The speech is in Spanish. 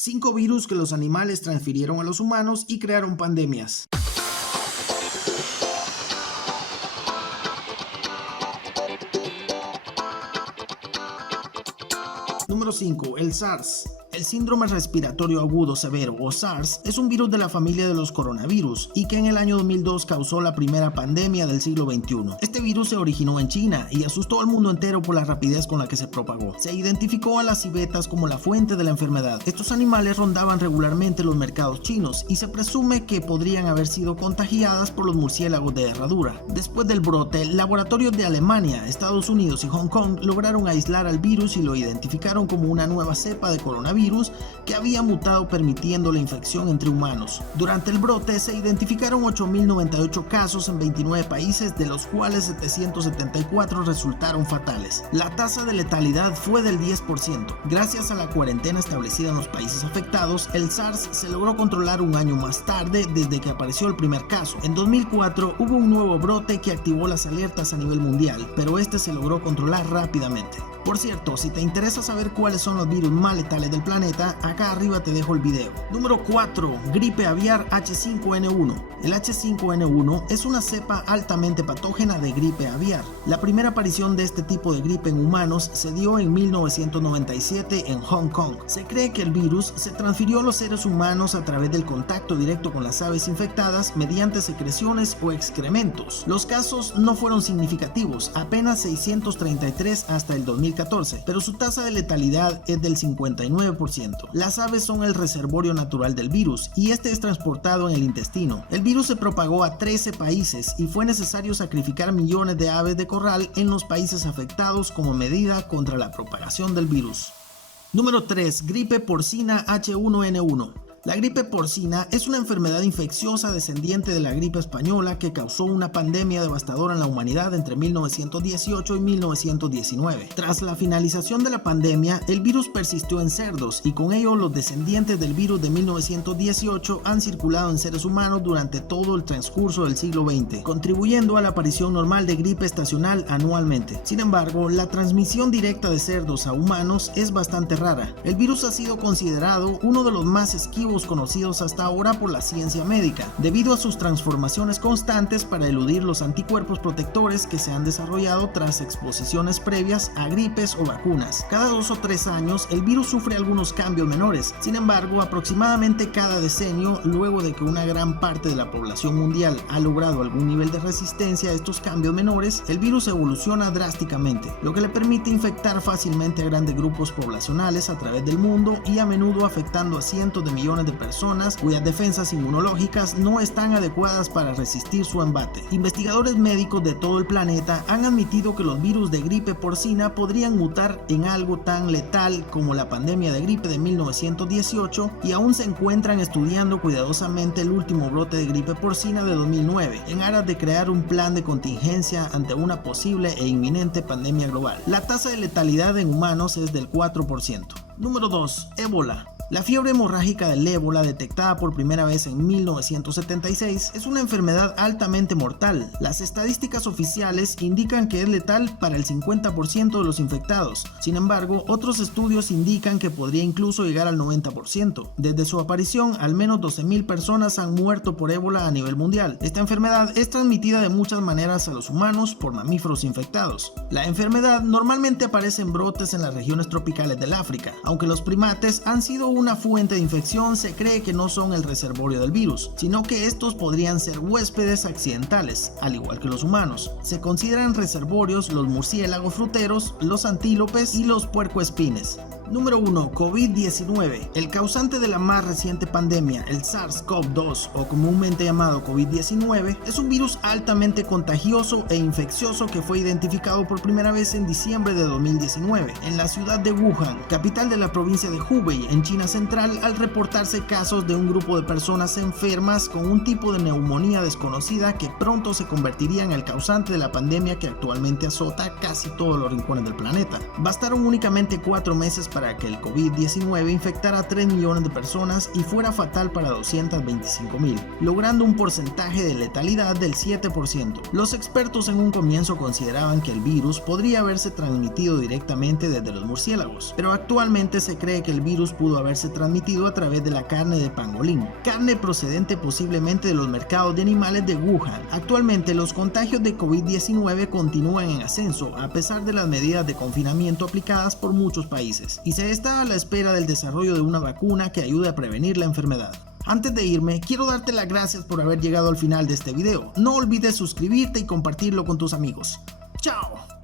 5 virus que los animales transfirieron a los humanos y crearon pandemias. Número 5. El SARS. El síndrome respiratorio agudo severo o SARS es un virus de la familia de los coronavirus y que en el año 2002 causó la primera pandemia del siglo XXI. Este virus se originó en China y asustó al mundo entero por la rapidez con la que se propagó. Se identificó a las civetas como la fuente de la enfermedad. Estos animales rondaban regularmente los mercados chinos y se presume que podrían haber sido contagiadas por los murciélagos de herradura. Después del brote, laboratorios de Alemania, Estados Unidos y Hong Kong lograron aislar al virus y lo identificaron como una nueva cepa de coronavirus que había mutado permitiendo la infección entre humanos. Durante el brote se identificaron 8.098 casos en 29 países, de los cuales 774 resultaron fatales. La tasa de letalidad fue del 10%. Gracias a la cuarentena establecida en los países afectados, el SARS se logró controlar un año más tarde desde que apareció el primer caso. En 2004 hubo un nuevo brote que activó las alertas a nivel mundial, pero este se logró controlar rápidamente. Por cierto, si te interesa saber cuáles son los virus más letales del planeta, acá arriba te dejo el video. Número 4. Gripe aviar H5N1. El H5N1 es una cepa altamente patógena de gripe aviar. La primera aparición de este tipo de gripe en humanos se dio en 1997 en Hong Kong. Se cree que el virus se transfirió a los seres humanos a través del contacto directo con las aves infectadas mediante secreciones o excrementos. Los casos no fueron significativos, apenas 633 hasta el 2014, pero su tasa de letalidad es del 59%. Las aves son el reservorio natural del virus y este es transportado en el intestino. El virus se propagó a 13 países y fue necesario sacrificar millones de aves de corral en los países afectados como medida contra la propagación del virus. Número 3. Gripe porcina H1N1. La gripe porcina es una enfermedad infecciosa descendiente de la gripe española que causó una pandemia devastadora en la humanidad entre 1918 y 1919. Tras la finalización de la pandemia, el virus persistió en cerdos y con ello los descendientes del virus de 1918 han circulado en seres humanos durante todo el transcurso del siglo XX, contribuyendo a la aparición normal de gripe estacional anualmente. Sin embargo, la transmisión directa de cerdos a humanos es bastante rara. El virus ha sido considerado uno de los más esquivos conocidos hasta ahora por la ciencia médica, debido a sus transformaciones constantes para eludir los anticuerpos protectores que se han desarrollado tras exposiciones previas a gripes o vacunas. Cada 2 o 3 años el virus sufre algunos cambios menores, sin embargo aproximadamente cada decenio, luego de que una gran parte de la población mundial ha logrado algún nivel de resistencia a estos cambios menores, el virus evoluciona drásticamente, lo que le permite infectar fácilmente a grandes grupos poblacionales a través del mundo y a menudo afectando a cientos de millones de personas cuyas defensas inmunológicas no están adecuadas para resistir su embate. Investigadores médicos de todo el planeta han admitido que los virus de gripe porcina podrían mutar en algo tan letal como la pandemia de gripe de 1918 y aún se encuentran estudiando cuidadosamente el último brote de gripe porcina de 2009 en aras de crear un plan de contingencia ante una posible e inminente pandemia global. La tasa de letalidad en humanos es del 4%. Número 2. Ébola. La fiebre hemorrágica del ébola, detectada por primera vez en 1976, es una enfermedad altamente mortal. Las estadísticas oficiales indican que es letal para el 50% de los infectados. Sin embargo, otros estudios indican que podría incluso llegar al 90%. Desde su aparición, al menos 12.000 personas han muerto por ébola a nivel mundial. Esta enfermedad es transmitida de muchas maneras a los humanos por mamíferos infectados. La enfermedad normalmente aparece en brotes en las regiones tropicales del África. Aunque los primates han sido una fuente de infección, se cree que no son el reservorio del virus, sino que estos podrían ser huéspedes accidentales, al igual que los humanos. Se consideran reservorios los murciélagos fruteros, los antílopes y los puercoespines. Número 1. COVID-19. El causante de la más reciente pandemia, el SARS-CoV-2 o comúnmente llamado COVID-19, es un virus altamente contagioso e infeccioso que fue identificado por primera vez en diciembre de 2019 en la ciudad de Wuhan, capital de la provincia de Hubei, en China Central, al reportarse casos de un grupo de personas enfermas con un tipo de neumonía desconocida que pronto se convertiría en el causante de la pandemia que actualmente azota casi todos los rincones del planeta. Bastaron únicamente 4 meses para que el COVID-19 infectara a 3 millones de personas y fuera fatal para 225.000, logrando un porcentaje de letalidad del 7%. Los expertos en un comienzo consideraban que el virus podría haberse transmitido directamente desde los murciélagos, pero actualmente se cree que el virus pudo haber haberse transmitido a través de la carne de pangolín, carne procedente posiblemente de los mercados de animales de Wuhan. Actualmente los contagios de COVID-19 continúan en ascenso a pesar de las medidas de confinamiento aplicadas por muchos países, y se está a la espera del desarrollo de una vacuna que ayude a prevenir la enfermedad. Antes de irme, quiero darte las gracias por haber llegado al final de este video. No olvides suscribirte y compartirlo con tus amigos. ¡Chao!